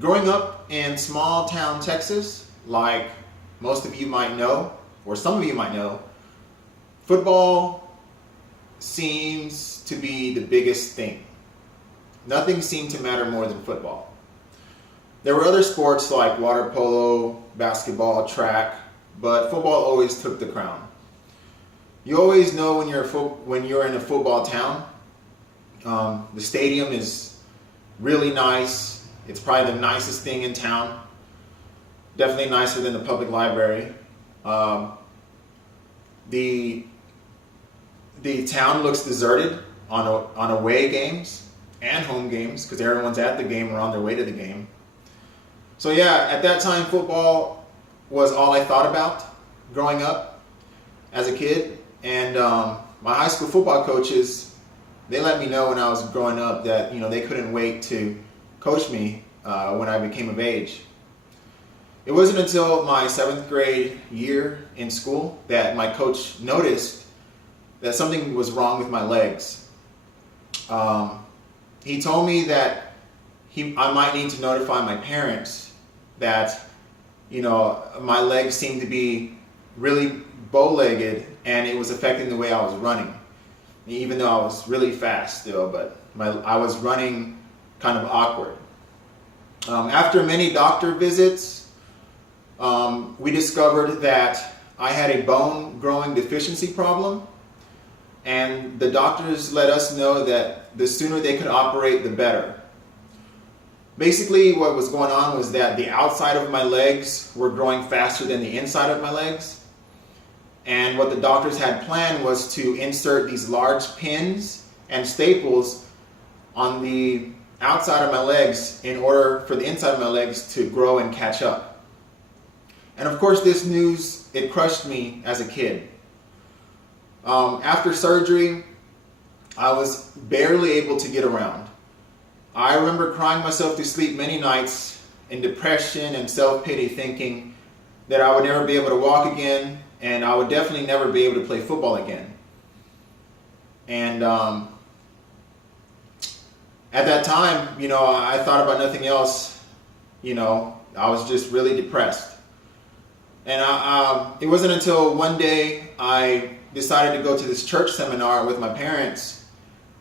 Growing up in small town Texas, like most of you might know, or some of you might know, football seems to be the biggest thing. Nothing seemed to matter more than football. There were other sports like water polo, basketball, track, but football always took the crown. You always know when you're in a football town. The stadium is really nice. It's probably the nicest thing in town. Definitely nicer than the public library. The town looks deserted on away games and home games because everyone's at the game or on their way to the game. So yeah, at that time, football was all I thought about growing up as a kid. And my high school football coaches, they let me know when I was growing up that they couldn't wait to coach me when I became of age. It wasn't until my 7th grade year in school that my coach noticed that something was wrong with my legs. He told me that I might need to notify my parents that my legs seemed to be really bow-legged and it was affecting the way I was running. Even though I was really fast still, but I was running kind of awkward. After many doctor visits, we discovered that I had a bone growing deficiency problem, and the doctors let us know that the sooner they could operate, the better. Basically, what was going on was that the outside of my legs were growing faster than the inside of my legs. And what the doctors had planned was to insert these large pins and staples on the outside of my legs in order for the inside of my legs to grow and catch up. And of course, this news, it crushed me as a kid. After surgery, I was barely able to get around. I remember crying myself to sleep many nights in depression and self-pity, thinking that I would never be able to walk again, and I would definitely never be able to play football again. And at that time, I thought about nothing else. I was just really depressed. And it wasn't until one day I decided to go to this church seminar with my parents,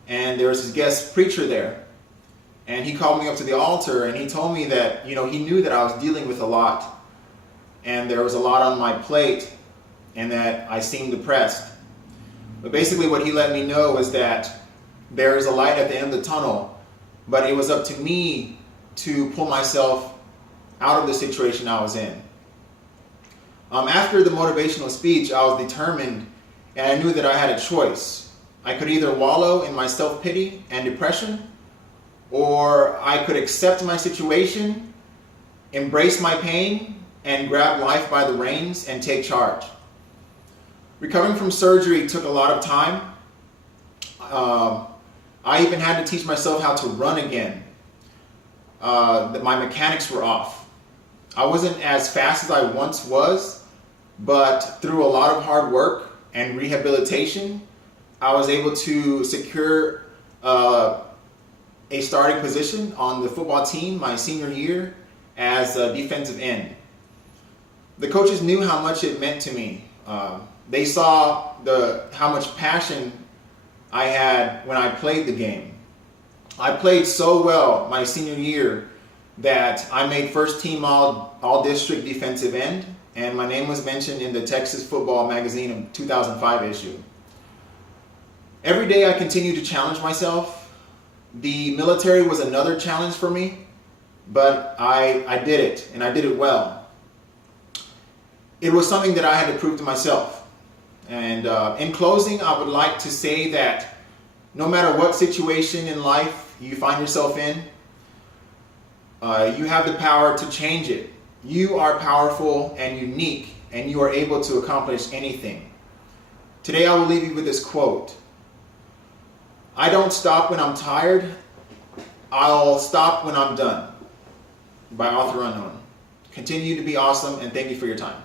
and there was this guest preacher there. And he called me up to the altar, and he told me that, he knew that I was dealing with a lot, and there was a lot on my plate, and that I seemed depressed. But basically what he let me know was that there is a light at the end of the tunnel, but it was up to me to pull myself out of the situation I was in. After the motivational speech, I was determined, and I knew that I had a choice. I could either wallow in my self-pity and depression, or I could accept my situation, embrace my pain, and grab life by the reins and take charge. Recovering from surgery took a lot of time. I even had to teach myself how to run again. My mechanics were off. I wasn't as fast as I once was, but through a lot of hard work and rehabilitation, I was able to secure a starting position on the football team my senior year as a defensive end. The coaches knew how much it meant to me. They saw how much passion I had when I played the game. I played so well my senior year that I made first team all district defensive end, and my name was mentioned in the Texas Football Magazine of 2005 issue. Every day I continued to challenge myself. The military was another challenge for me, but I did it, and I did it well. It was something that I had to prove to myself. And in closing, I would like to say that no matter what situation in life you find yourself in, you have the power to change it. You are powerful and unique, and you are able to accomplish anything. Today I will leave you with this quote. I don't stop when I'm tired. I'll stop when I'm done. By author unknown. Continue to be awesome, and thank you for your time.